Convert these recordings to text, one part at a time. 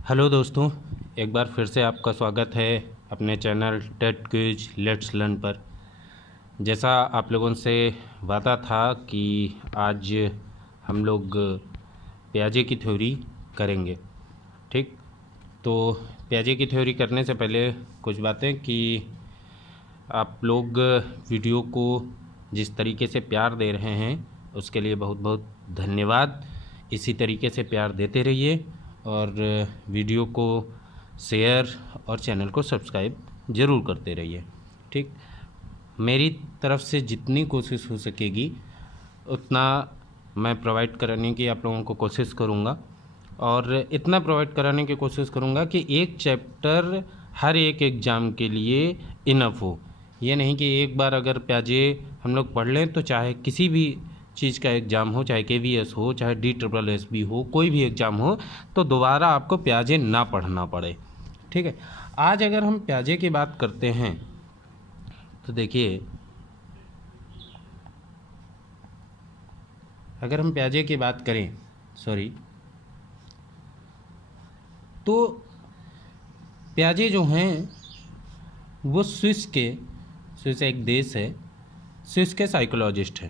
Hello दोस्तों, एक बार फिर से आपका स्वागत है अपने channel TET quiz let's learn पर। जैसा आप लोगों से वादा था कि आज हम लोग पियाजे की थ्योरी करेंगे। ठीक, तो पियाजे की थ्योरी करने से पहले कुछ बातें कि आप लोग वीडियो को जिस तरीके से प्यार दे रहे हैं उसके लिए बहुत बहुत धन्यवाद। इसी तरीके से प्यार देते रहिए और वीडियो को शेयर और चैनल को सब्सक्राइब ज़रूर करते रहिए। ठीक, मेरी तरफ से जितनी कोशिश हो सकेगी उतना मैं प्रोवाइड कराने की आप लोगों को कोशिश करूँगा, और इतना प्रोवाइड कराने की कोशिश करूँगा कि एक चैप्टर हर एक एग्ज़ाम के लिए इनफ हो। ये नहीं कि एक बार अगर पियाजे हम लोग पढ़ लें तो चाहे किसी भी चीज़ का एग्ज़ाम हो, चाहे KVS हो, चाहे DSSB हो, कोई भी एग्ज़ाम हो, तो दोबारा आपको पियाजे ना पढ़ना पड़े। ठीक है, आज अगर हम पियाजे की बात करते हैं तो देखिए, अगर हम पियाजे की बात करें तो पियाजे जो हैं वो स्विस एक देश है, स्विस के साइकोलॉजिस्ट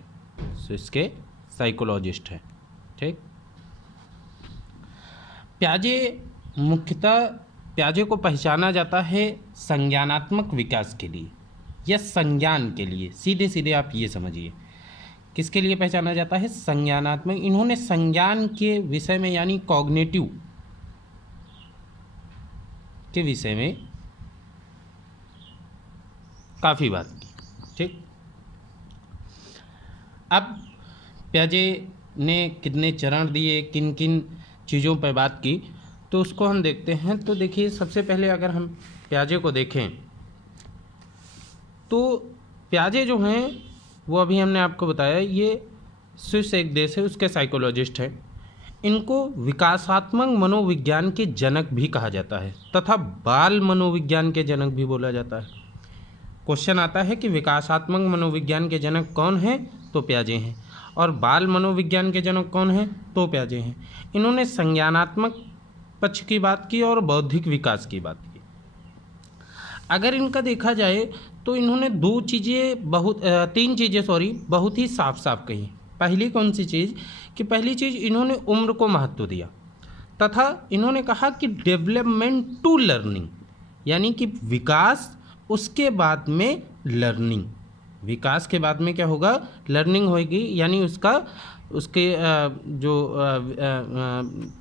हैं। ठीक, मुख्यतः पियाजे को पहचाना जाता है संज्ञानात्मक विकास के लिए या संज्ञान के लिए। सीधे सीधे आप ये समझिए, किसके लिए पहचाना जाता है? संज्ञानात्मक। इन्होंने संज्ञान के विषय में यानी कॉग्निटिव के विषय में काफ़ी बात की। ठीक, अब पियाजे ने कितने चरण दिए, किन किन चीज़ों पर बात की, तो उसको हम देखते हैं। तो देखिए, सबसे पहले अगर हम पियाजे को देखें तो पियाजे जो हैं वो अभी हमने आपको बताया, ये स्विस एक देश है, उसके साइकोलॉजिस्ट हैं। इनको विकासात्मक मनोविज्ञान के जनक भी कहा जाता है तथा बाल मनोविज्ञान के जनक भी बोला जाता है। क्वेश्चन आता है कि विकासात्मक मनोविज्ञान के जनक कौन हैं? तो पियाजे हैं। और बाल मनोविज्ञान के जनक कौन हैं? तो पियाजे हैं। इन्होंने संज्ञानात्मक पक्ष की बात की और बौद्धिक विकास की बात की। अगर इनका देखा जाए तो इन्होंने तीन चीज़ें बहुत ही साफ साफ कही। पहली कौन सी चीज़? कि पहली चीज़, इन्होंने उम्र को महत्व दिया तथा इन्होंने कहा कि डेवलपमेंट टू लर्निंग, यानी कि विकास, उसके बाद में लर्निंग। विकास के बाद में क्या होगा? लर्निंग होगी, यानी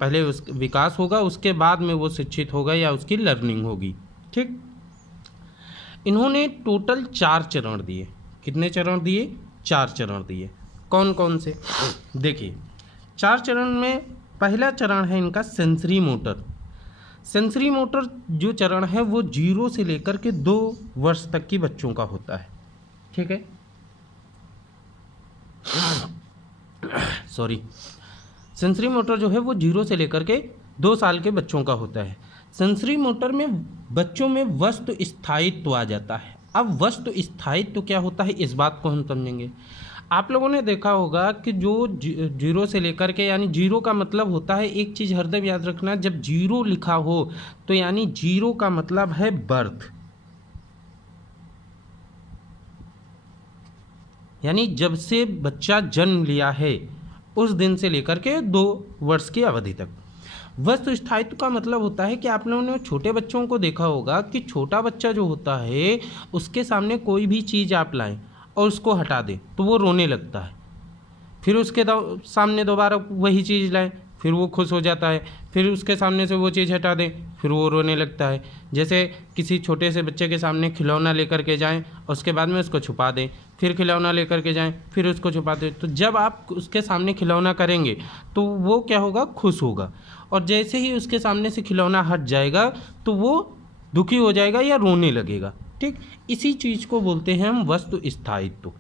पहले विकास होगा, उसके बाद में वो शिक्षित होगा या उसकी लर्निंग होगी। ठीक, इन्होंने टोटल 4 चरण दिए। कितने चरण दिए? 4 चरण दिए। कौन कौन से? देखिए, 4 चरण में पहला चरण है इनका सेंसरी मोटर। सेंसरी मोटर जो चरण है वो 0 से लेकर के 2 वर्ष तक की बच्चों का होता है। ठीक है, सेंसरी मोटर जो है वो 0 से लेकर के 2 साल के बच्चों का होता है। सेंसरी मोटर में बच्चों में वस्तु स्थायित्व आ जाता है। अब वस्तु स्थायित्व क्या होता है, इस बात को हम समझेंगे। आप लोगों ने देखा होगा कि जो 0 से लेकर के, यानी 0 का मतलब होता है, एक चीज़ हरदम याद रखना, जब 0 लिखा हो तो यानी 0 का मतलब है बर्थ, यानी जब से बच्चा जन्म लिया है उस दिन से लेकर के 2 वर्ष की अवधि तक। वस्तु स्थायित्व का मतलब होता है कि आप लोगों ने छोटे बच्चों को देखा होगा कि छोटा बच्चा जो होता है उसके सामने कोई भी चीज़ आप लाएं और उसको हटा दें तो वो रोने लगता है, फिर उसके सामने दोबारा वही चीज़ लाएं, फिर वो खुश हो जाता है, फिर उसके सामने से वो चीज़ हटा दें, फिर वो रोने लगता है। जैसे किसी छोटे से बच्चे के सामने खिलौना लेकर के जाएं और उसके बाद में उसको छुपा दें, फिर खिलौना लेकर के जाएं, फिर उसको छुपा दें, तो जब आप उसके सामने खिलौना करेंगे तो वो क्या होगा? खुश होगा। और जैसे ही उसके सामने से खिलौना हट जाएगा तो वो दुखी हो जाएगा या रोने लगेगा। ठीक, इसी चीज़ को बोलते हैं हम वस्तु स्थायित्व।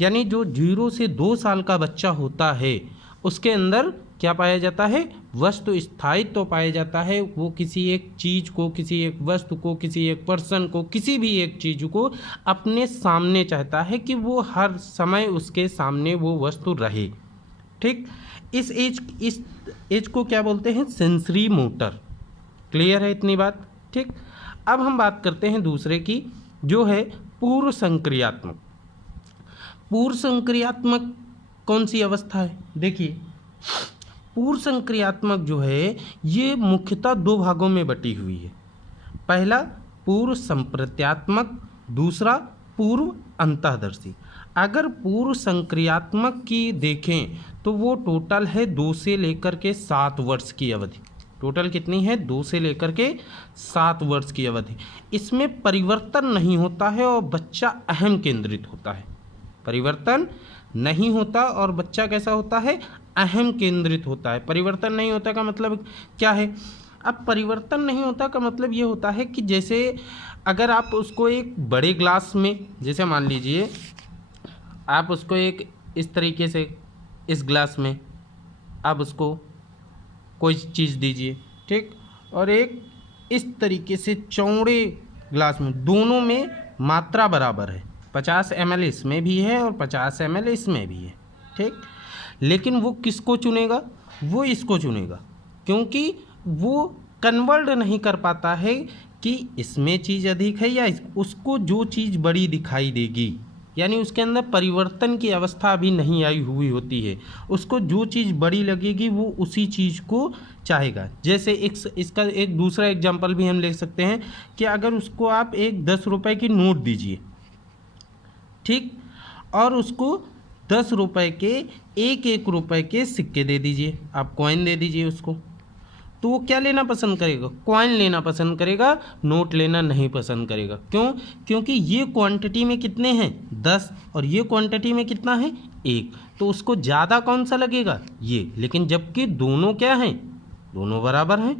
यानी जो 0 से 2 साल का बच्चा होता है उसके अंदर क्या पाया जाता है? वस्तु स्थायित्व पाया जाता है। वो किसी एक चीज़ को, किसी एक वस्तु को, किसी एक पर्सन को, किसी भी एक चीज़ को अपने सामने चाहता है कि वो हर समय उसके सामने वो वस्तु रहे। ठीक, इस एज को क्या बोलते हैं? Sensory motor. क्लियर है इतनी बात? ठीक। अब हम बात करते हैं दूसरे की, जो है पूर्व संक्रियात्मक। पूर्व संक्रियात्मक कौन सी अवस्था है? देखिए, पूर्व संक्रियात्मक जो है ये मुख्यतः दो भागों में बटी हुई है। पहला पूर्व संप्रत्यात्मक, दूसरा पूर्व अंतःदर्शी। अगर पूर्व संक्रियात्मक की देखें तो वो टोटल है 2 से लेकर के 7 वर्ष की अवधि। टोटल कितनी है? 2 से लेकर के 7 वर्ष की अवधि। इसमें परिवर्तन नहीं होता है और बच्चा अहम केंद्रित होता है। परिवर्तन नहीं होता और बच्चा कैसा होता है? अहम केंद्रित होता है। परिवर्तन नहीं होता का मतलब क्या है? अब परिवर्तन नहीं होता का मतलब ये होता है कि जैसे अगर आप उसको एक बड़े ग्लास में, जैसे मान लीजिए आप उसको एक इस तरीके से, इस ग्लास में आप उसको कोई चीज़ दीजिए, ठीक, और एक इस तरीके से चौड़े ग्लास में, दोनों में मात्रा बराबर है, 50 ml इसमें भी है और 50 ml इसमें भी है, ठीक। लेकिन वो किसको चुनेगा? वो इसको चुनेगा, क्योंकि वो कन्वर्ट नहीं कर पाता है कि इसमें चीज़ अधिक है या उसको जो चीज़ बड़ी दिखाई देगी, यानी उसके अंदर परिवर्तन की अवस्था अभी नहीं आई हुई होती है। उसको जो चीज़ बड़ी लगेगी वो उसी चीज़ को चाहेगा। जैसे इसका एक दूसरा एग्जांपल भी हम ले सकते हैं कि अगर उसको आप एक 10 रुपये की नोट दीजिए, ठीक, और उसको 10 रुपये के 1-1 रुपये के सिक्के दे दीजिए, आप कॉइन दे दीजिए उसको, तो वो क्या लेना पसंद करेगा? कॉइन लेना पसंद करेगा, नोट लेना नहीं पसंद करेगा। क्यों? क्योंकि ये क्वांटिटी में कितने हैं? 10, और ये क्वांटिटी में कितना है? 1, तो उसको ज़्यादा कौन सा लगेगा? ये। लेकिन जबकि दोनों क्या हैं? दोनों बराबर हैं,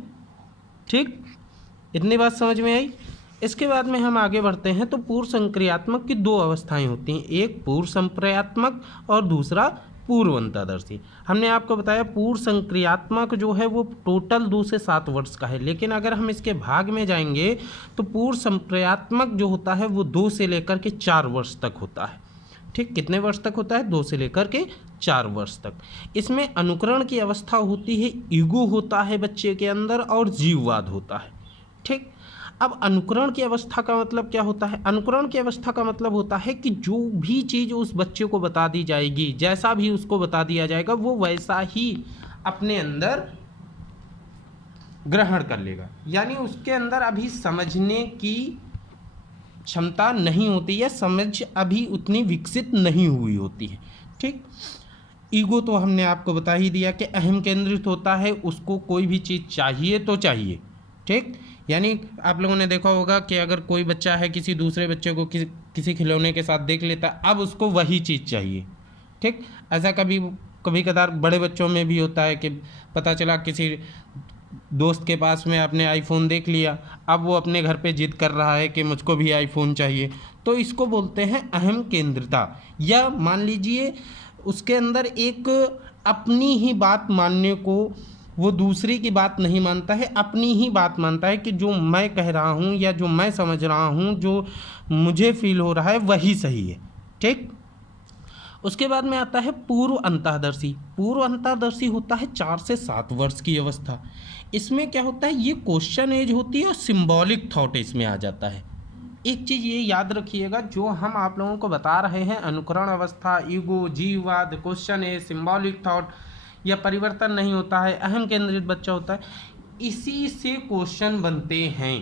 ठीक। इतनी बात समझ में आई? इसके बाद में हम आगे बढ़ते हैं। तो पूर्व संक्रियात्मक की 2 अवस्थाएं होती हैं, एक पूर्व संप्रयात्मक और दूसरा पूर्व अंतःदर्शी। हमने आपको बताया पूर्व संक्रियात्मक जो है वो टोटल 2 से 7 वर्ष का है, लेकिन अगर हम इसके भाग में जाएंगे तो पूर्व संप्रयात्मक जो होता है वो 2 से लेकर के 4 वर्ष तक होता है, ठीक। कितने वर्ष तक होता है? 2 से लेकर के 4 वर्ष तक। इसमें अनुकरण की अवस्था होती है, ईगो होता है बच्चे के अंदर और जीववाद होता है, ठीक। अब अनुकरण की अवस्था का मतलब क्या होता है? अनुकरण की अवस्था का मतलब होता है कि जो भी चीज़ उस बच्चे को बता दी जाएगी, जैसा भी उसको बता दिया जाएगा, वो वैसा ही अपने अंदर ग्रहण कर लेगा। यानी उसके अंदर अभी समझने की क्षमता नहीं होती है, समझ अभी उतनी विकसित नहीं हुई होती है, ठीक। ईगो तो हमने आपको बता ही दिया कि अहम केंद्रित होता है, उसको कोई भी चीज़ चाहिए तो चाहिए, ठीक। यानी आप लोगों ने देखा होगा कि अगर कोई बच्चा है किसी दूसरे बच्चे को किसी खिलौने के साथ देख लेता, अब उसको वही चीज़ चाहिए, ठीक। ऐसा कभी कदार बड़े बच्चों में भी होता है कि पता चला किसी दोस्त के पास में आपने आईफोन देख लिया, अब वो अपने घर पे जिद कर रहा है कि मुझको भी आईफोन चाहिए, तो इसको बोलते हैं अहम केंद्रिता। या मान लीजिए उसके अंदर एक अपनी ही बात मानने को, वो दूसरी की बात नहीं मानता है, अपनी ही बात मानता है कि जो मैं कह रहा हूँ या जो मैं समझ रहा हूँ, जो मुझे फील हो रहा है वही सही है, ठीक। उसके बाद में आता है पूर्व अंतःदर्शी। पूर्व अंतःदर्शी होता है 4 से 7 वर्ष की अवस्था। इसमें क्या होता है? ये क्वेश्चन एज होती है और सिंबॉलिक थॉट इसमें आ जाता है। एक चीज़ ये याद रखिएगा, जो हम आप लोगों को बता रहे हैं, अनुकरण अवस्था, ईगो, जीववाद, क्वेश्चन एज, सिंबॉलिक थॉट, या परिवर्तन नहीं होता है, अहम केंद्रित बच्चा होता है, इसी से क्वेश्चन बनते हैं।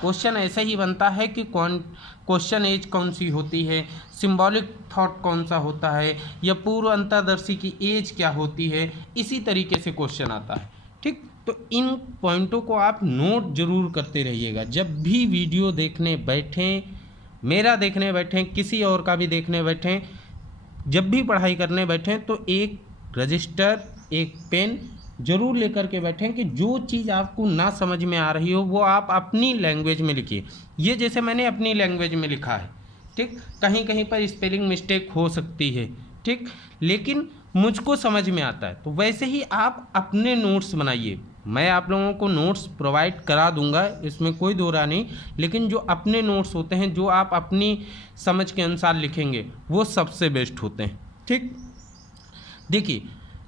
क्वेश्चन ऐसे ही बनता है कि क्वेश्चन एज कौन सी होती है, सिंबॉलिक थॉट कौन सा होता है, या पूर्व अंतःदर्शी की एज क्या होती है, इसी तरीके से क्वेश्चन आता है, ठीक। तो इन पॉइंटों को आप नोट जरूर करते रहिएगा। जब भी वीडियो देखने बैठें, मेरा देखने बैठें, किसी और का भी देखने बैठें, जब भी पढ़ाई करने बैठें, तो एक रजिस्टर, एक पेन जरूर लेकर के बैठें कि जो चीज़ आपको ना समझ में आ रही हो वो आप अपनी लैंग्वेज में लिखिए। ये जैसे मैंने अपनी लैंग्वेज में लिखा है, ठीक। कहीं कहीं पर स्पेलिंग मिस्टेक हो सकती है, ठीक, लेकिन मुझको समझ में आता है। तो वैसे ही आप अपने नोट्स बनाइए। मैं आप लोगों को नोट्स प्रोवाइड करा दूंगा, इसमें कोई दो राय नहीं, लेकिन जो अपने नोट्स होते हैं, जो आप अपनी समझ के अनुसार लिखेंगे, वो सबसे बेस्ट होते हैं, ठीक। देखिए,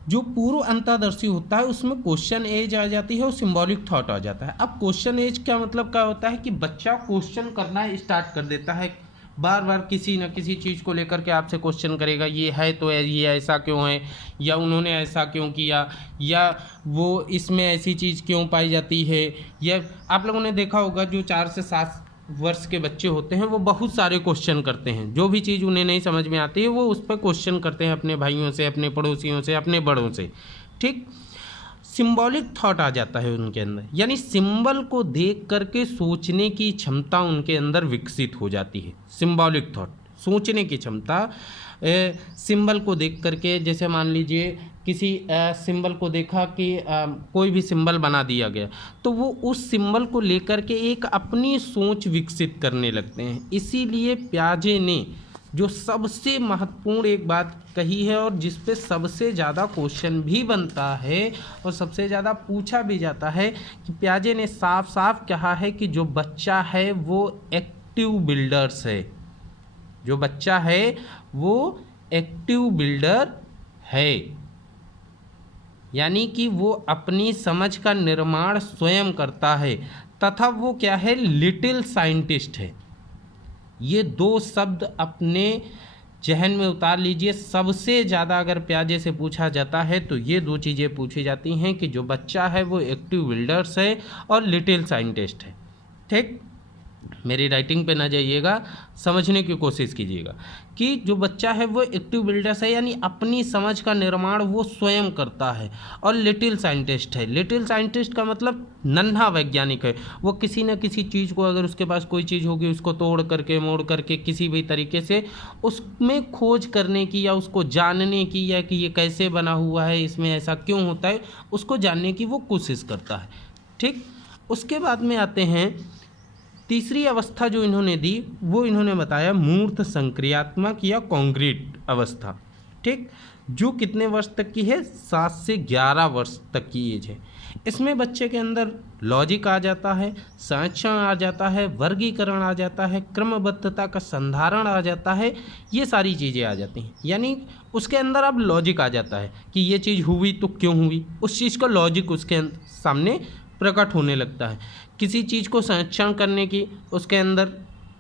जो पूर्व अंतर्दर्शी होता है उसमें क्वेश्चन एज आ जाती है और सिंबॉलिक थॉट आ जाता है। अब क्वेश्चन एज क्या मतलब क्या होता है कि बच्चा क्वेश्चन करना स्टार्ट कर देता है, बार बार किसी न किसी चीज़ को लेकर के आपसे क्वेश्चन करेगा, ये है तो ये ऐसा क्यों है, या उन्होंने ऐसा क्यों किया, या वो इसमें ऐसी चीज़ क्यों पाई जाती है। या आप लोगों ने देखा होगा जो 4 से 7 वर्ष के बच्चे होते हैं वो बहुत सारे क्वेश्चन करते हैं, जो भी चीज़ उन्हें नहीं समझ में आती है वो उस पर क्वेश्चन करते हैं अपने भाइयों से, अपने पड़ोसियों से, अपने बड़ों से। ठीक, सिंबॉलिक थॉट आ जाता है उनके अंदर, यानी सिंबल को देख करके सोचने की क्षमता उनके अंदर विकसित हो जाती है। सिंबॉलिक थॉट, सोचने की क्षमता, सिंबल को देख करके, जैसे मान लीजिए किसी सिंबल को देखा कि कोई भी सिंबल बना दिया गया तो वो उस सिंबल को लेकर के एक अपनी सोच विकसित करने लगते हैं। इसीलिए पियाजे ने जो सबसे महत्वपूर्ण एक बात कही है और जिस पे सबसे ज़्यादा क्वेश्चन भी बनता है और सबसे ज़्यादा पूछा भी जाता है, कि पियाजे ने साफ साफ कहा है कि जो बच्चा है वो एक्टिव बिल्डर्स है, जो बच्चा है वो एक्टिव बिल्डर है, यानी कि वो अपनी समझ का निर्माण स्वयं करता है, तथा वो क्या है, लिटिल साइंटिस्ट है। ये 2 शब्द अपने जहन में उतार लीजिए। सबसे ज़्यादा अगर पियाजे से पूछा जाता है तो ये 2 चीज़ें पूछी जाती हैं कि जो बच्चा है वो एक्टिव बिल्डर्स है और लिटिल साइंटिस्ट है। ठीक, मेरी राइटिंग पे ना जाइएगा, समझने की कोशिश कीजिएगा कि जो बच्चा है वो एक्टिव बिल्डर्स है, यानी अपनी समझ का निर्माण वो स्वयं करता है, और लिटिल साइंटिस्ट है। लिटिल साइंटिस्ट का मतलब नन्हा वैज्ञानिक है। वो किसी न किसी चीज़ को, अगर उसके पास कोई चीज़ होगी उसको तोड़ करके, मोड़ करके, किसी भी तरीके से उसमें खोज करने की या उसको जानने की, या कि ये कैसे बना हुआ है, इसमें ऐसा क्यों होता है, उसको जानने की वो कोशिश करता है। ठीक, उसके बाद में आते हैं तीसरी अवस्था जो इन्होंने दी, वो इन्होंने बताया मूर्त संक्रियात्मक या कॉन्क्रीट अवस्था। ठीक, जो कितने वर्ष तक की है, 7 से 11 वर्ष तक की एज है। इसमें बच्चे के अंदर लॉजिक आ जाता है, संरक्षण आ जाता है, वर्गीकरण आ जाता है, क्रमबद्धता का संधारण आ जाता है, ये सारी चीज़ें आ जाती हैं। यानी उसके अंदर अब लॉजिक आ जाता है कि ये चीज़ हुई तो क्यों हुई, उस चीज़ का लॉजिक उसके सामने प्रकट होने लगता है। किसी चीज़ को संरक्षण करने की उसके अंदर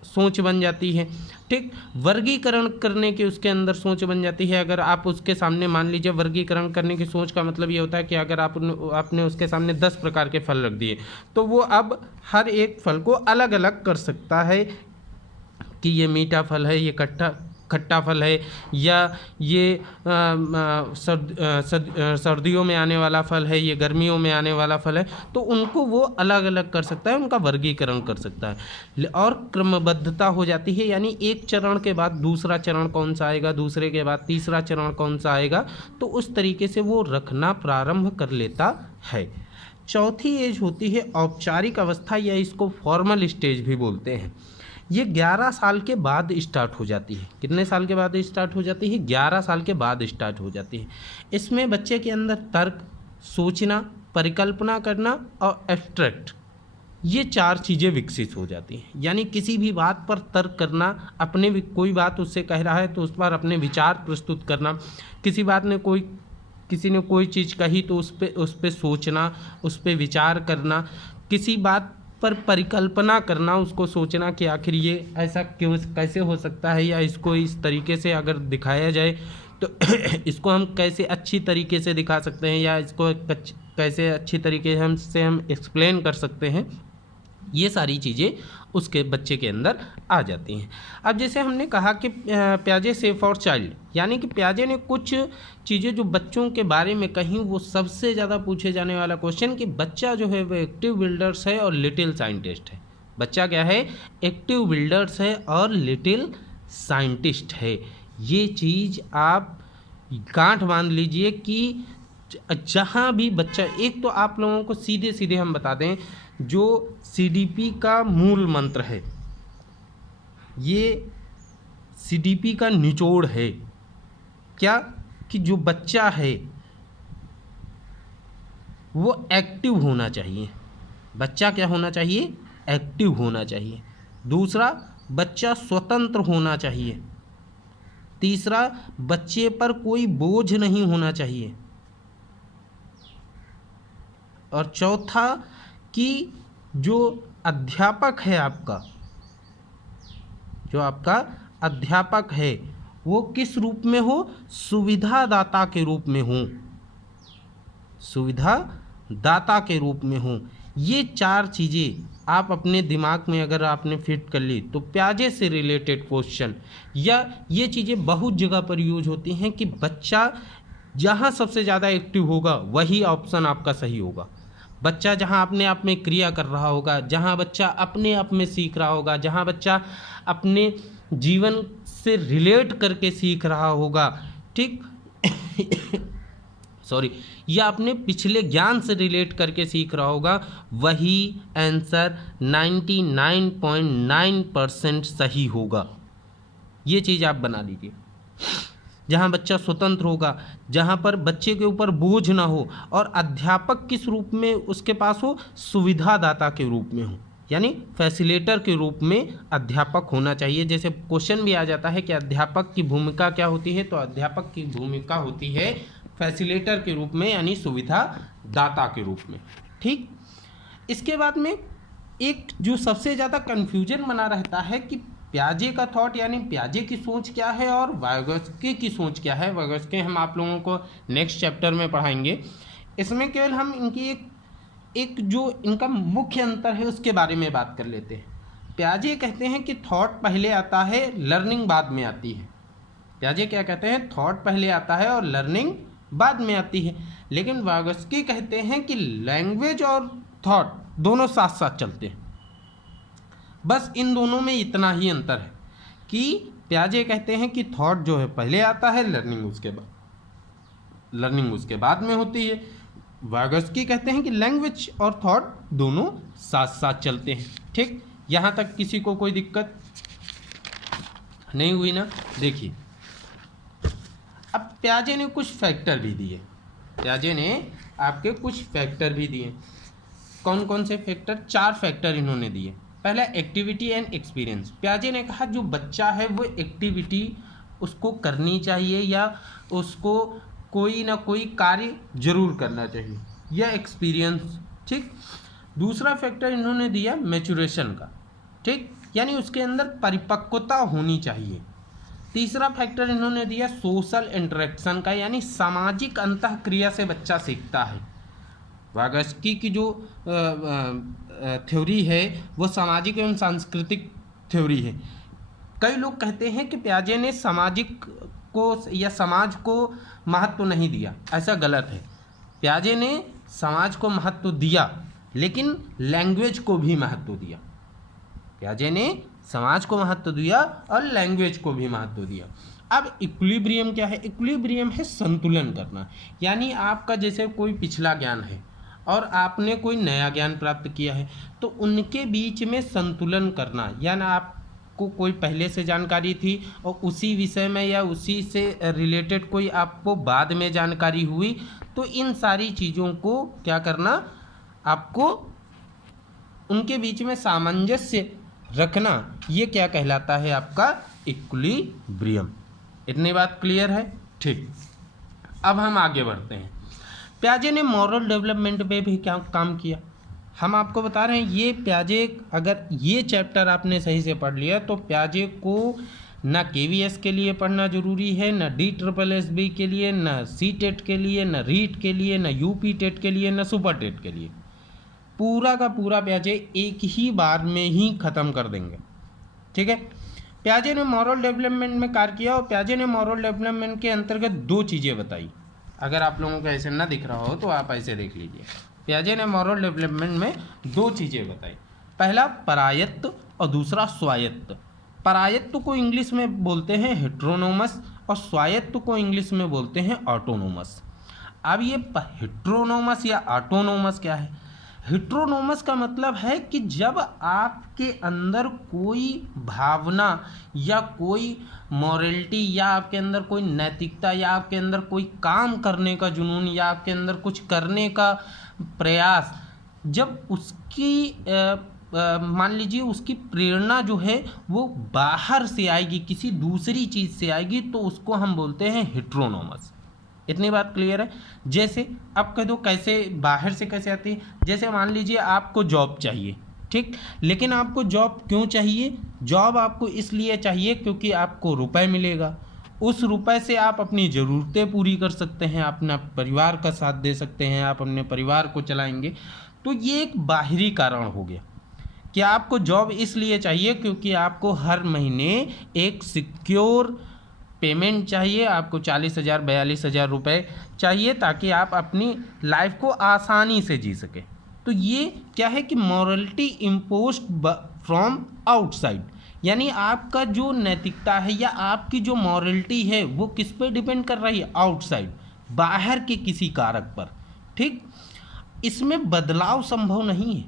सोच बन जाती है। ठीक, वर्गीकरण करने की उसके अंदर सोच बन जाती है। अगर आप उसके सामने, मान लीजिए वर्गीकरण करने की सोच का मतलब ये होता है कि अगर आपने उसके सामने 10 प्रकार के फल रख दिए तो वो अब हर एक फल को अलग अलग कर सकता है कि ये मीठा फल है, ये खट्टा फल है, या ये सर्दियों में आने वाला फल है, ये गर्मियों में आने वाला फल है। तो उनको वो अलग अलग कर सकता है, उनका वर्गीकरण कर सकता है, और क्रमबद्धता हो जाती है। यानी एक चरण के बाद दूसरा चरण कौन सा आएगा, दूसरे के बाद तीसरा चरण कौन सा आएगा, तो उस तरीके से वो रखना प्रारंभ कर लेता है। चौथी एज होती है औपचारिक अवस्था, या इसको फॉर्मल स्टेज भी बोलते हैं। ये 11 साल के बाद स्टार्ट हो जाती है। कितने साल के बाद स्टार्ट हो जाती है? 11 साल के बाद स्टार्ट हो जाती है। इसमें बच्चे के अंदर तर्क, सोचना, परिकल्पना करना और एब्स्ट्रैक्ट, ये 4 चीज़ें विकसित हो जाती हैं। यानी किसी भी बात पर तर्क करना, अपने कोई बात उससे कह रहा है तो उस पर अपने विचार प्रस्तुत करना, किसी ने कोई चीज़ कही तो उस पर सोचना, उस पर विचार करना, किसी बात पर परिकल्पना करना, उसको सोचना कि आखिर ये ऐसा क्यों, कैसे हो सकता है, या इसको इस तरीके से अगर दिखाया जाए तो इसको हम कैसे अच्छी तरीके से दिखा सकते हैं, या इसको कैसे अच्छी तरीके से हम एक्सप्लेन कर सकते हैं। ये सारी चीज़ें उसके बच्चे के अंदर आ जाती हैं। अब जैसे हमने कहा कि पियाजे से फॉर चाइल्ड, यानी कि पियाजे ने कुछ चीज़ें जो बच्चों के बारे में कहीं, वो सबसे ज़्यादा पूछे जाने वाला क्वेश्चन कि बच्चा जो है वो एक्टिव बिल्डर्स है और लिटिल साइंटिस्ट है। बच्चा क्या है? एक्टिव बिल्डर्स है और लिटिल साइंटिस्ट है। ये चीज़ आप गांठ बांध लीजिए कि जहाँ भी बच्चा, एक तो आप लोगों को सीधे सीधे हम बता दें, जो CDP का मूल मंत्र है, ये CDP का निचोड़ है क्या, कि जो बच्चा है वो एक्टिव होना चाहिए। बच्चा क्या होना चाहिए? एक्टिव होना चाहिए। दूसरा, बच्चा स्वतंत्र होना चाहिए। तीसरा, बच्चे पर कोई बोझ नहीं होना चाहिए। और चौथा कि जो अध्यापक है आपका, जो आपका अध्यापक है वो किस रूप में हो, सुविधादाता के रूप में हो, सुविधादाता के रूप में हो। ये चार चीज़ें आप अपने दिमाग में अगर आपने फिट कर ली तो प्याजे से रिलेटेड क्वेश्चन या ये चीज़ें बहुत जगह पर यूज होती हैं कि बच्चा जहाँ सबसे ज़्यादा एक्टिव होगा वही ऑप्शन आपका सही होगा। बच्चा जहाँ अपने आप में क्रिया कर रहा होगा, जहाँ बच्चा अपने आप में सीख रहा होगा, जहाँ बच्चा अपने जीवन से रिलेट करके सीख रहा होगा, ठीक सॉरी, या अपने पिछले ज्ञान से रिलेट करके सीख रहा होगा, वही आंसर 99.9% सही होगा। ये चीज़ आप बना लीजिए। जहाँ बच्चा स्वतंत्र होगा, जहाँ पर बच्चे के ऊपर बोझ ना हो, और अध्यापक किस रूप में उसके पास हो, सुविधादाता के रूप में हो, यानी फैसिलिटेटर के रूप में अध्यापक होना चाहिए। जैसे क्वेश्चन भी आ जाता है कि अध्यापक की भूमिका क्या होती है, तो अध्यापक की भूमिका होती है फैसिलिटेटर के रूप में, यानी सुविधादाता के रूप में, ठीक। इसके बाद में एक जो सबसे ज़्यादा कन्फ्यूजन बना रहता है कि प्याजे का थॉट यानी प्याजे की सोच क्या है और वाइगोत्स्की की सोच क्या है। वाइगोत्स्की हम आप लोगों को नेक्स्ट चैप्टर में पढ़ाएंगे। इसमें केवल हम इनकी एक जो इनका मुख्य अंतर है उसके बारे में बात कर लेते हैं। प्याजे कहते हैं कि थॉट पहले आता है, लर्निंग बाद में आती है। प्याजे क्या कहते हैं, थॉट पहले आता है और लर्निंग बाद में आती है। लेकिन वाइगोत्स्की कहते हैं कि लैंग्वेज और थॉट दोनों साथ साथ चलते हैं। बस इन दोनों में इतना ही अंतर है कि प्याजे कहते हैं कि थॉट जो है पहले आता है, लर्निंग उसके बाद में होती है। वाइगोत्स्की कहते हैं कि लैंग्वेज और थॉट दोनों साथ साथ चलते हैं, ठीक। यहाँ तक किसी को कोई दिक्कत नहीं हुई ना। देखिए अब प्याजे ने कुछ फैक्टर भी दिए, प्याजे ने आपके कुछ फैक्टर भी दिए। कौन कौन से फैक्टर, 4 फैक्टर इन्होंने दिए। पहला एक्टिविटी एंड एक्सपीरियंस। प्याजे ने कहा जो बच्चा है वो एक्टिविटी उसको करनी चाहिए या उसको कोई ना कोई कार्य जरूर करना चाहिए, या एक्सपीरियंस, ठीक। दूसरा फैक्टर इन्होंने दिया मैच्योरेशन का, ठीक, यानी उसके अंदर परिपक्वता होनी चाहिए। तीसरा फैक्टर इन्होंने दिया सोशल इंटरेक्शन का, यानी सामाजिक अंतःक्रिया से बच्चा सीखता है। वाइगोत्स्की की जो थ्योरी है वो सामाजिक एवं सांस्कृतिक थ्योरी है। कई लोग कहते हैं कि प्याजे ने सामाजिक को या समाज को महत्व नहीं दिया, ऐसा गलत है। प्याजे ने समाज को महत्व दिया लेकिन लैंग्वेज को भी महत्व दिया। प्याजे ने समाज को महत्व दिया और लैंग्वेज को भी महत्व दिया। अब इक्विलिब्रियम क्या है, इक्विलिब्रियम है संतुलन करना, यानी आपका जैसे कोई पिछला ज्ञान है और आपने कोई नया ज्ञान प्राप्त किया है तो उनके बीच में संतुलन करना, यानी आपको कोई पहले से जानकारी थी और उसी विषय में या उसी से रिलेटेड कोई आपको बाद में जानकारी हुई, तो इन सारी चीज़ों को क्या करना, आपको उनके बीच में सामंजस्य रखना, ये क्या कहलाता है, आपका इक्विलिब्रियम। इतनी बात क्लियर है, ठीक। अब हम आगे बढ़ते हैं। प्याजे ने मॉरल डेवलपमेंट पे भी क्या काम किया, हम आपको बता रहे हैं। ये प्याजे, अगर ये चैप्टर आपने सही से पढ़ लिया तो प्याजे को ना KVS के लिए पढ़ना जरूरी है, ना DSSB के लिए, ना CTET के लिए, ना रीट के लिए, ना UP टेट के लिए, ना सुपर टेट के लिए। पूरा का पूरा प्याजे एक ही बार में ही ख़त्म कर देंगे, ठीक है। प्याजे ने मॉरल डेवलपमेंट में कार्य किया और प्याजे ने मॉरल डेवलपमेंट के अंतर्गत 2 चीज़ें बताई। अगर आप लोगों को ऐसे ना दिख रहा हो तो आप ऐसे देख लीजिए। प्याजे ने मॉरल डेवलपमेंट में 2 चीज़ें बताई। पहला परायत्त और दूसरा स्वायत्त। परायत्त को इंग्लिश में बोलते हैं हेट्रोनोमस और स्वायत्त को इंग्लिश में बोलते हैं ऑटोनोमस। अब ये हेट्रोनोमस या ऑटोनोमस क्या है? हेट्रोनोमस का मतलब है कि जब आपके अंदर कोई भावना या कोई मॉरलिटी या आपके अंदर कोई नैतिकता या आपके अंदर कोई काम करने का जुनून या आपके अंदर कुछ करने का प्रयास, जब उसकी मान लीजिए उसकी प्रेरणा जो है वो बाहर से आएगी, किसी दूसरी चीज़ से आएगी, तो उसको हम बोलते हैं हेट्रोनोमस। इतनी बात क्लियर है। जैसे अब कह दो कैसे बाहर से कैसे आती है, जैसे मान लीजिए आपको जॉब चाहिए, ठीक, लेकिन आपको जॉब क्यों चाहिए? जॉब आपको इसलिए चाहिए क्योंकि आपको रुपए मिलेगा, उस रुपए से आप अपनी ज़रूरतें पूरी कर सकते हैं, अपना परिवार का साथ दे सकते हैं, आप अपने परिवार को चलाएंगे। तो ये एक बाहरी कारण हो गया कि आपको जॉब इसलिए चाहिए क्योंकि आपको हर महीने एक सिक्योर पेमेंट चाहिए, आपको 40,000 42,000 रुपये चाहिए ताकि आप अपनी लाइफ को आसानी से जी सके। तो ये क्या है कि मॉरलिटी इम्पोज्ड फ्रॉम आउटसाइड, यानी आपका जो नैतिकता है या आपकी जो मॉरलिटी है वो किस पे डिपेंड कर रही है? आउटसाइड, बाहर के किसी कारक पर, ठीक। इसमें बदलाव संभव नहीं है,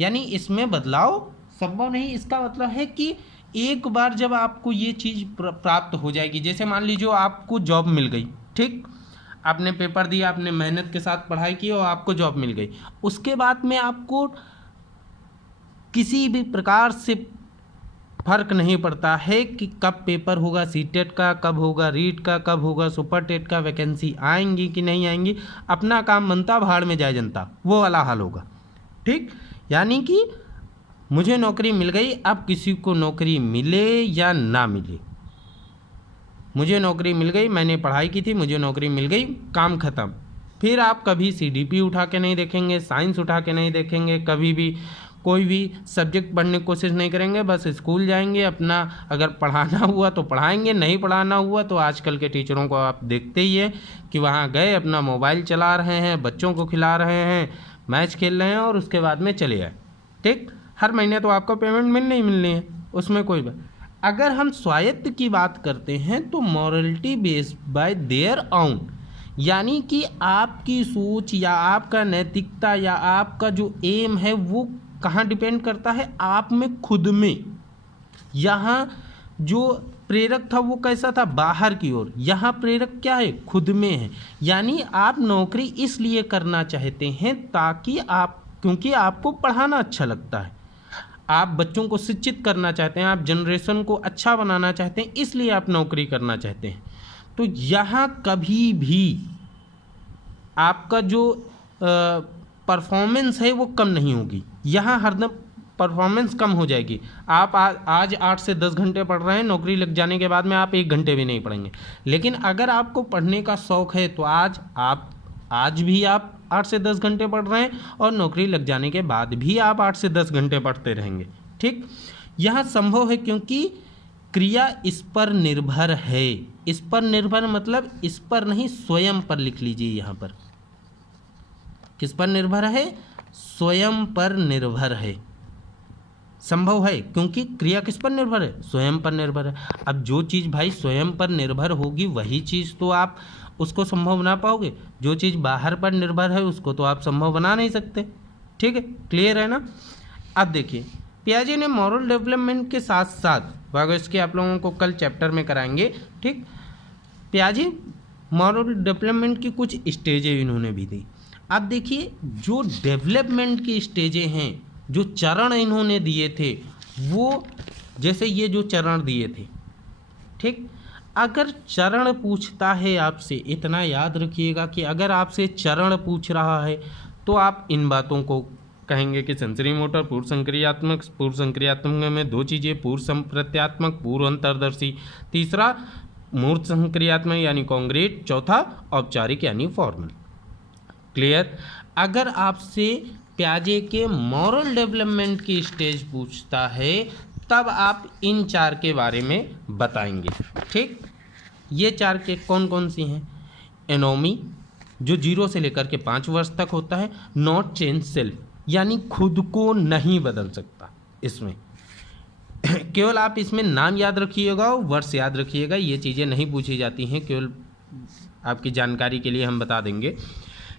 यानी इसमें बदलाव संभव नहीं। इसका मतलब है कि एक बार जब आपको ये चीज़ प्राप्त हो जाएगी, जैसे मान लीजिए आपको जॉब मिल गई, ठीक, आपने पेपर दिया, आपने मेहनत के साथ पढ़ाई की और आपको जॉब मिल गई, उसके बाद में आपको किसी भी प्रकार से फर्क नहीं पड़ता है कि कब पेपर होगा सीटेट का, कब होगा रीट का, कब होगा सुपर टेट का, वैकेंसी आएंगी कि नहीं आएंगी, अपना काम बनता भाड़ में जाए जनता, वो वाला हाल होगा, ठीक। यानी कि मुझे नौकरी मिल गई, अब किसी को नौकरी मिले या ना मिले, मुझे नौकरी मिल गई, मैंने पढ़ाई की थी, मुझे नौकरी मिल गई, काम खत्म। फिर आप कभी सीडीपी उठा के नहीं देखेंगे, साइंस उठा के नहीं देखेंगे, कभी भी कोई भी सब्जेक्ट पढ़ने की कोशिश नहीं करेंगे, बस स्कूल जाएंगे, अपना अगर पढ़ाना हुआ तो पढ़ाएंगे, नहीं पढ़ाना हुआ तो आजकल के टीचरों को आप देखते ही हैं कि वहाँ गए अपना मोबाइल चला रहे हैं, बच्चों को खिला रहे हैं, मैच खेल रहे हैं और उसके बाद में चले आए, ठीक। हर महीने तो आपको पेमेंट मिलनी ही मिलनी है, उसमें कोई बात। अगर हम स्वायत्त की बात करते हैं तो morality based bye their own, यानी कि आपकी सोच या आपका नैतिकता या आपका जो एम है वो कहाँ डिपेंड करता है? आप में, खुद में। यहाँ जो प्रेरक था वो कैसा था? बाहर की ओर। यहाँ प्रेरक क्या है? खुद में है। यानी आप नौकरी इसलिए करना चाहते हैं ताकि आप, क्योंकि आपको पढ़ाना अच्छा लगता है, आप बच्चों को शिक्षित करना चाहते हैं, आप जनरेशन को अच्छा बनाना चाहते हैं, इसलिए आप नौकरी करना चाहते हैं। तो यहाँ कभी भी आपका जो परफॉर्मेंस है वो कम नहीं होगी, यहाँ हरदम परफॉर्मेंस कम हो जाएगी। आप आज 8 से 10 घंटे पढ़ रहे हैं, नौकरी लग जाने के बाद में आप 1 घंटे भी नहीं पढ़ेंगे। लेकिन अगर आपको पढ़ने का शौक़ है तो आज भी आप 8 से 10 घंटे पढ़ रहे हैं और नौकरी लग जाने के बाद भी आप 8 से 10 घंटे पढ़ते रहेंगे, ठीक। यह संभव है क्योंकि क्रिया इस पर निर्भर है। इस पर निर्भर मतलब इस पर नहीं, स्वयं पर लिख लीजिए। यहाँ पर किस पर निर्भर है? स्वयं पर निर्भर है। संभव है क्योंकि क्रिया किस पर निर्भर है? स्वयं पर निर्भर है। अब जो चीज़ भाई स्वयं पर निर्भर होगी वही चीज़ तो आप उसको संभव बना पाओगे। जो चीज़ बाहर पर निर्भर है उसको तो आप संभव बना नहीं सकते, ठीक है। क्लियर है ना? अब देखिए, पियाजे ने मॉरल डेवलपमेंट के साथ साथ, वागोस्की आप लोगों को कल चैप्टर में कराएंगे, ठीक। पियाजे मॉरल डेवलपमेंट की कुछ स्टेजें इन्होंने भी दी। अब देखिए, जो डेवलपमेंट की स्टेजें हैं, जो चरण इन्होंने दिए थे, वो जैसे ये जो चरण दिए थे, ठीक। अगर चरण पूछता है आपसे, इतना याद रखिएगा कि अगर आपसे चरण पूछ रहा है तो आप इन बातों को कहेंगे कि सेंसरी मोटर, पूर्व संक्रियात्मक। पूर्व संक्रियात्मक में 2 चीज़ें, पूर्व संप्रत्यात्मक, पूर्व अंतर्दर्शी, तीसरा मूर्त संक्रियात्मक यानी कॉन्क्रीट, चौथा औपचारिक यानी फॉर्मल। क्लियर? अगर आपसे पियाजे के मॉरल डेवलपमेंट की स्टेज पूछता है तब आप इन 4 के बारे में बताएंगे, ठीक। ये 4 के कौन कौन सी हैं? एनोमी, जो 0 से लेकर के 5 वर्ष तक होता है। नॉट चेंज सेल्फ, यानी खुद को नहीं बदल सकता। इसमें केवल आप इसमें नाम याद रखिएगा और वर्ष याद रखिएगा, ये चीज़ें नहीं पूछी जाती हैं, केवल आपकी जानकारी के लिए हम बता देंगे।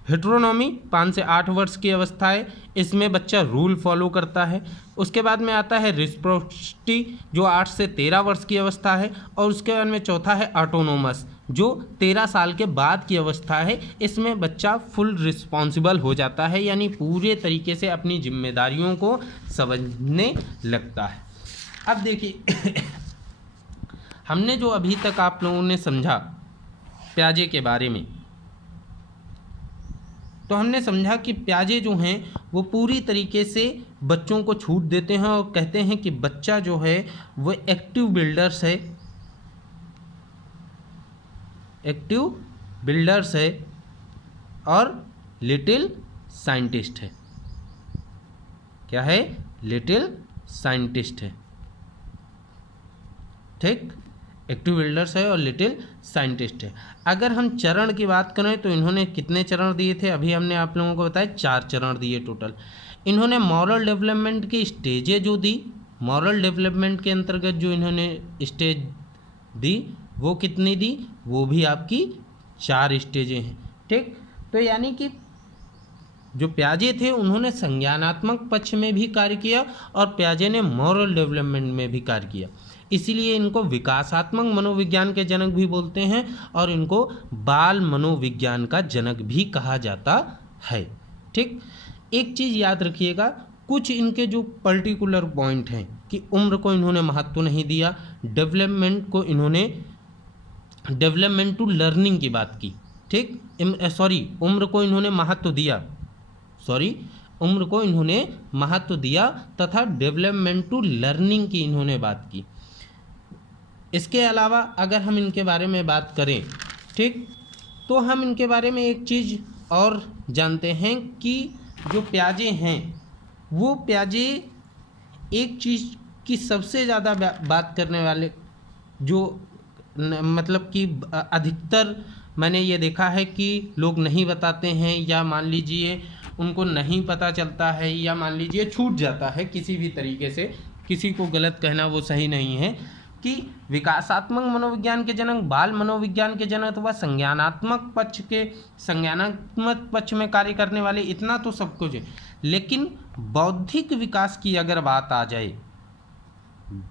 हेट्रोनॉमी 5 से 8 वर्ष की अवस्था है, इसमें बच्चा रूल फॉलो करता है। उसके बाद में आता है रिस्प्रोसिटी, जो 8 से 13 वर्ष की अवस्था है। और उसके बाद में चौथा है ऑटोनोमस, जो 13 साल के बाद की अवस्था है। इसमें बच्चा फुल रिस्पॉन्सिबल हो जाता है, यानी पूरे तरीके से अपनी जिम्मेदारियों को समझने लगता है। अब देखिए हमने जो अभी तक आप लोगों ने समझा प्याजे के बारे में। तो हमने समझा कि प्याजे जो हैं वो पूरी तरीके से बच्चों को छूट देते हैं और कहते हैं कि बच्चा जो है वो एक्टिव बिल्डर्स है, एक्टिव बिल्डर्स है और लिटिल साइंटिस्ट है। क्या है? लिटिल साइंटिस्ट है। ठीक, एक्टिव बिल्डर्स है और लिटिल साइंटिस्ट है। अगर हम चरण की बात करें तो इन्होंने कितने चरण दिए थे? अभी हमने आप लोगों को बताया 4 चरण दिए टोटल। इन्होंने मॉरल डेवलपमेंट की स्टेजें जो दी, मॉरल डेवलपमेंट के अंतर्गत जो इन्होंने स्टेज दी वो कितनी दी? वो भी आपकी 4 स्टेजें हैं। ठीक, तो यानी कि जो प्याजे थे उन्होंने संज्ञानात्मक पक्ष में भी कार्य किया और प्याजे ने मॉरल डेवलपमेंट में भी कार्य किया। इसीलिए इनको विकासात्मक मनोविज्ञान के जनक भी बोलते हैं और इनको बाल मनोविज्ञान का जनक भी कहा जाता है। ठीक, एक चीज़ याद रखिएगा, कुछ इनके जो पर्टिकुलर पॉइंट हैं कि उम्र को इन्होंने महत्व नहीं दिया, डेवलपमेंट को इन्होंने डेवलपमेंट टू लर्निंग की बात की। ठीक, उम्र को इन्होंने महत्व दिया, उम्र को इन्होंने महत्व दिया तथा डेवलपमेंट टू लर्निंग की इन्होंने बात की। इसके अलावा अगर हम इनके बारे में बात करें, ठीक, तो हम इनके बारे में एक चीज़ और जानते हैं कि जो प्याजे हैं वो प्याजे एक चीज़ की सबसे ज़्यादा बात करने वाले जो मतलब कि अधिकतर मैंने ये देखा है कि लोग नहीं बताते हैं, या मान लीजिए उनको नहीं पता चलता है, या मान लीजिए छूट जाता है किसी भी तरीके से। किसी को गलत कहना वो सही नहीं है कि विकासात्मक मनोविज्ञान के जनक, बाल मनोविज्ञान के जनक अथवा संज्ञानात्मक पक्ष में कार्य करने वाले, इतना तो सब कुछ है। लेकिन बौद्धिक विकास की अगर बात आ जाए,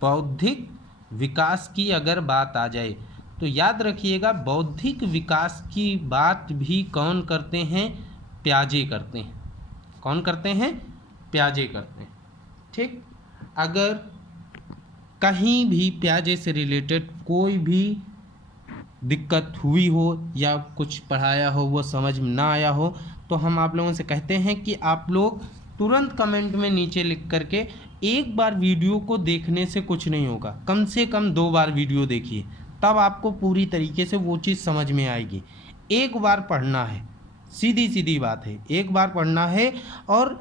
बौद्धिक विकास की अगर बात आ जाए तो याद रखिएगा बौद्धिक विकास की बात भी कौन करते हैं? प्याजे करते हैं। कौन करते हैं? प्याजे करते हैं। ठीक, अगर कहीं भी प्याजे से रिलेटेड कोई भी दिक्कत हुई हो या कुछ पढ़ाया हो वो समझ में ना आया हो तो हम आप लोगों से कहते हैं कि आप लोग तुरंत कमेंट में नीचे लिख करके, एक बार वीडियो को देखने से कुछ नहीं होगा, कम से कम 2 बार वीडियो देखिए, तब आपको पूरी तरीके से वो चीज़ समझ में आएगी। एक बार पढ़ना है, सीधी सीधी बात है, एक बार पढ़ना है। और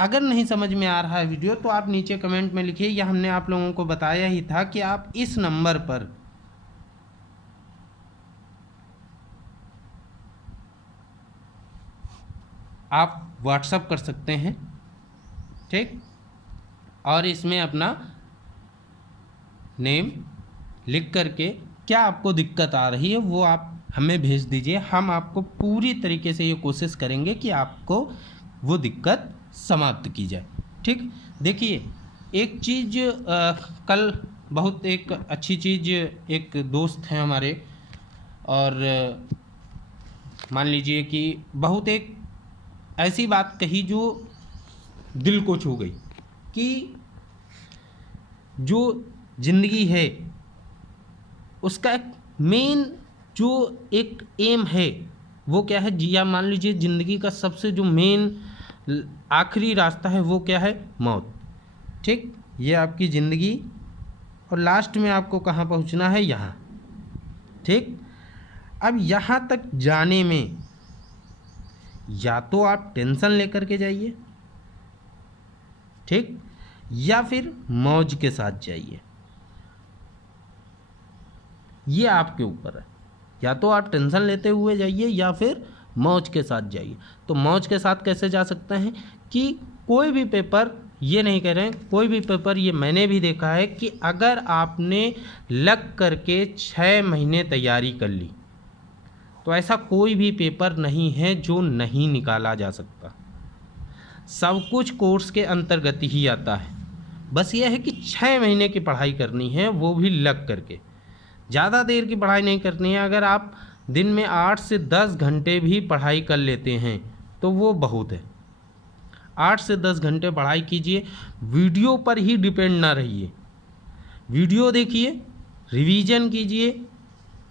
अगर नहीं समझ में आ रहा है वीडियो तो आप नीचे कमेंट में लिखिए, या हमने आप लोगों को बताया ही था कि आप इस नंबर पर आप व्हाट्सएप कर सकते हैं। ठीक, और इसमें अपना नेम लिख करके क्या आपको दिक्कत आ रही है वो आप हमें भेज दीजिए। हम आपको पूरी तरीके से ये कोशिश करेंगे कि आपको वो दिक्कत समाप्त की जाए। ठीक, देखिए एक चीज़ कल बहुत एक अच्छी चीज़, एक दोस्त हैं हमारे, और मान लीजिए कि बहुत एक ऐसी बात कही जो दिल को छू गई कि जो ज़िंदगी है उसका एक मेन जो एक एम है वो क्या है? या मान लीजिए ज़िंदगी का सबसे जो मेन आखिरी रास्ता है वो क्या है? मौत। ठीक, ये आपकी ज़िंदगी, और लास्ट में आपको कहाँ पहुँचना है? यहाँ। ठीक, अब यहाँ तक जाने में या तो आप टेंशन लेकर के जाइए, ठीक, या फिर मौज के साथ जाइए, ये आपके ऊपर है। या तो आप टेंशन लेते हुए जाइए या फिर मौज के साथ जाइए। तो मौज के साथ कैसे जा सकते हैं कि कोई भी पेपर, ये नहीं कह रहे हैं, कोई भी पेपर, ये मैंने भी देखा है कि अगर आपने लग करके 6 महीने तैयारी कर ली तो ऐसा कोई भी पेपर नहीं है जो नहीं निकाला जा सकता। सब कुछ कोर्स के अंतर्गत ही आता है। बस यह है कि 6 महीने की पढ़ाई करनी है, वो भी लग करके। ज़्यादा देर की पढ़ाई नहीं करनी है। अगर आप दिन में 8 से 10 घंटे भी पढ़ाई कर लेते हैं तो वो बहुत है। 8 से 10 घंटे पढ़ाई कीजिए, वीडियो पर ही डिपेंड ना रहिए। वीडियो देखिए, रिवीजन कीजिए,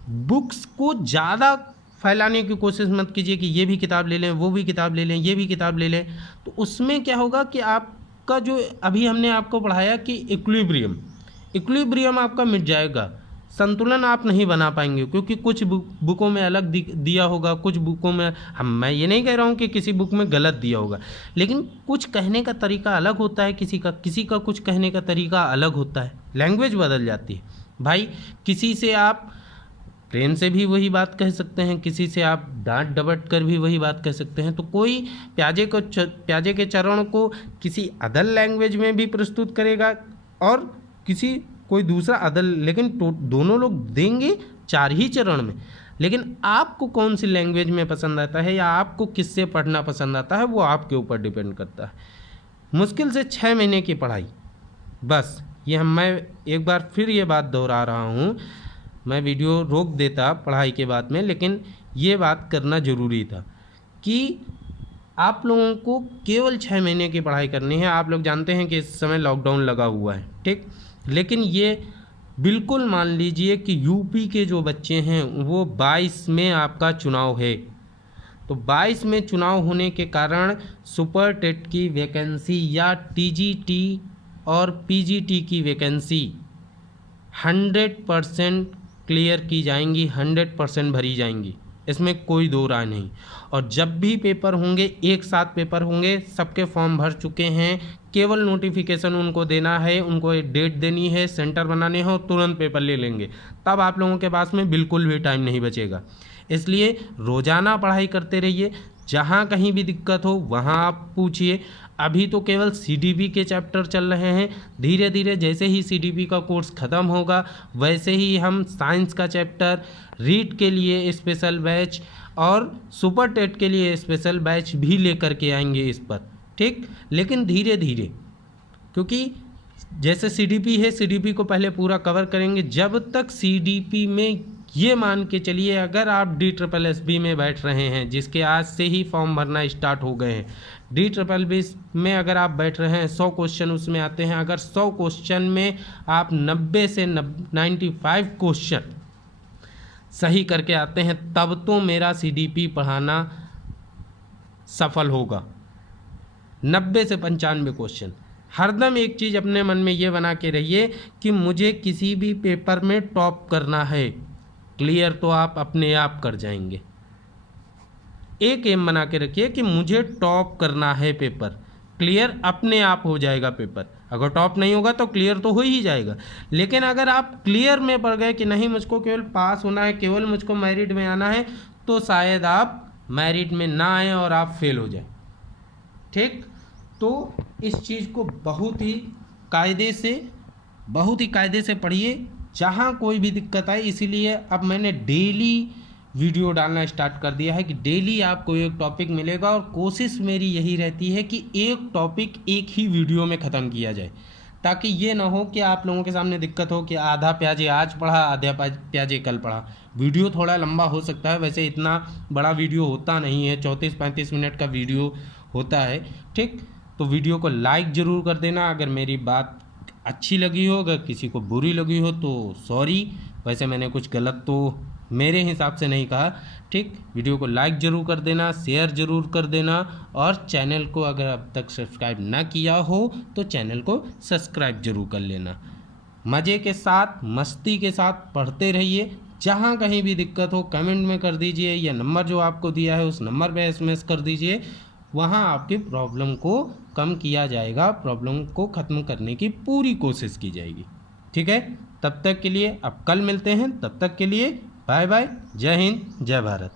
बुक्स को ज़्यादा फैलाने की कोशिश मत कीजिए कि ये भी किताब ले लें, वो भी किताब ले लें, ये भी किताब ले लें। तो उसमें क्या होगा कि आपका जो अभी हमने आपको पढ़ाया कि इक्विलिब्रियम आपका मिट जाएगा, संतुलन आप नहीं बना पाएंगे, क्योंकि कुछ बुकों में अलग दिया होगा, कुछ बुकों में मैं ये नहीं कह रहा हूँ कि किसी बुक में गलत दिया होगा, लेकिन कुछ कहने का तरीका अलग होता है, किसी का कुछ कहने का तरीका अलग होता है, लैंग्वेज बदल जाती है भाई। किसी से आप प्रेम से भी वही बात कह सकते हैं, किसी से आप डांट डपट कर भी वही बात कह सकते हैं। तो कोई प्याजे के चरण को किसी अदर लैंग्वेज में भी प्रस्तुत करेगा और कोई दूसरा अदर, लेकिन दोनों लोग देंगे 4 ही चरण में। लेकिन आपको कौन सी लैंग्वेज में पसंद आता है या आपको किससे पढ़ना पसंद आता है, वो आपके ऊपर डिपेंड करता है। मुश्किल से 6 महीने की पढ़ाई, बस ये मैं एक बार फिर ये बात दोहरा रहा हूँ। मैं वीडियो रोक देता पढ़ाई के बाद में, लेकिन ये बात करना ज़रूरी था कि आप लोगों को केवल 6 महीने की पढ़ाई करनी है। आप लोग जानते हैं कि इस समय लॉकडाउन लगा हुआ है, ठीक, लेकिन ये बिल्कुल मान लीजिए कि यूपी के जो बच्चे हैं वो 22 में आपका चुनाव है, तो 22 में चुनाव होने के कारण सुपर टेट की वैकेंसी या टीजीटी और पीजीटी की वैकेंसी 100% क्लियर की जाएंगी, 100% भरी जाएंगी, इसमें कोई दो राय नहीं। और जब भी पेपर होंगे, एक साथ पेपर होंगे, सबके फॉर्म भर चुके हैं, केवल नोटिफिकेशन उनको देना है, उनको एक डेट देनी है, सेंटर बनाने हैं और तुरंत पेपर ले लेंगे। तब आप लोगों के पास में बिल्कुल भी टाइम नहीं बचेगा। इसलिए रोज़ाना पढ़ाई करते रहिए, जहाँ कहीं भी दिक्कत हो वहाँ आप पूछिए। अभी तो केवल सीडीपी के चैप्टर चल रहे हैं, धीरे धीरे जैसे ही सीडीपी का कोर्स ख़त्म होगा वैसे ही हम साइंस का चैप्टर, रीट के लिए स्पेशल बैच और सुपर टेट के लिए स्पेशल बैच भी लेकर के आएंगे इस पर, ठीक। लेकिन धीरे धीरे, क्योंकि जैसे सीडीपी है, सीडीपी को पहले पूरा कवर करेंगे। जब तक सीडीपी में ये मान के चलिए, अगर आप DSSB में बैठ रहे हैं, जिसके आज से ही फॉर्म भरना स्टार्ट हो गए हैं, DSSB में अगर आप बैठ रहे हैं, 100 क्वेश्चन उसमें आते हैं। अगर 100 क्वेश्चन में आप 90 से 95 क्वेश्चन सही करके आते हैं, तब तो मेरा सीडीपी पढ़ाना सफल होगा। 90 से 95 क्वेश्चन। हरदम एक चीज़ अपने मन में ये बना के रहिए कि मुझे किसी भी पेपर में टॉप करना है। क्लियर तो आप अपने आप कर जाएंगे। एक एम बना के रखिए कि मुझे टॉप करना है पेपर, क्लियर अपने आप हो जाएगा पेपर। अगर टॉप नहीं होगा तो क्लियर तो हो ही जाएगा। लेकिन अगर आप क्लियर में पड़ गए कि नहीं मुझको केवल पास होना है, केवल मुझको मेरिट में आना है, तो शायद आप मेरिट में ना आए और आप फेल हो जाए, ठीक। तो इस चीज़ को बहुत ही कायदे से पढ़िए, जहाँ कोई भी दिक्कत आए। इसीलिए अब मैंने डेली वीडियो डालना स्टार्ट कर दिया है कि डेली आपको एक टॉपिक मिलेगा, और कोशिश मेरी यही रहती है कि एक टॉपिक एक ही वीडियो में ख़त्म किया जाए, ताकि ये ना हो कि आप लोगों के सामने दिक्कत हो कि आधा प्याजे आज पढ़ा, आधा प्याजे कल पढ़ा। वीडियो थोड़ा लंबा हो सकता है, वैसे इतना बड़ा वीडियो होता नहीं है, 34-35 मिनट का वीडियो होता है, ठीक। तो वीडियो को लाइक ज़रूर कर देना अगर मेरी बात अच्छी लगी हो। अगर किसी को बुरी लगी हो तो सॉरी, वैसे मैंने कुछ गलत तो मेरे हिसाब से नहीं कहा, ठीक। वीडियो को लाइक ज़रूर कर देना, शेयर ज़रूर कर देना, और चैनल को अगर अब तक सब्सक्राइब ना किया हो तो चैनल को सब्सक्राइब ज़रूर कर लेना। मज़े के साथ, मस्ती के साथ पढ़ते रहिए। जहाँ कहीं भी दिक्कत हो कमेंट में कर दीजिए, या नंबर जो आपको दिया है उस नंबर पे SMS कर दीजिए। वहाँ आपकी प्रॉब्लम को कम किया जाएगा, प्रॉब्लम को ख़त्म करने की पूरी कोशिश की जाएगी, ठीक है। तब तक के लिए, अब कल मिलते हैं, तब तक के लिए बाय बाय। जय हिंद, जय भारत।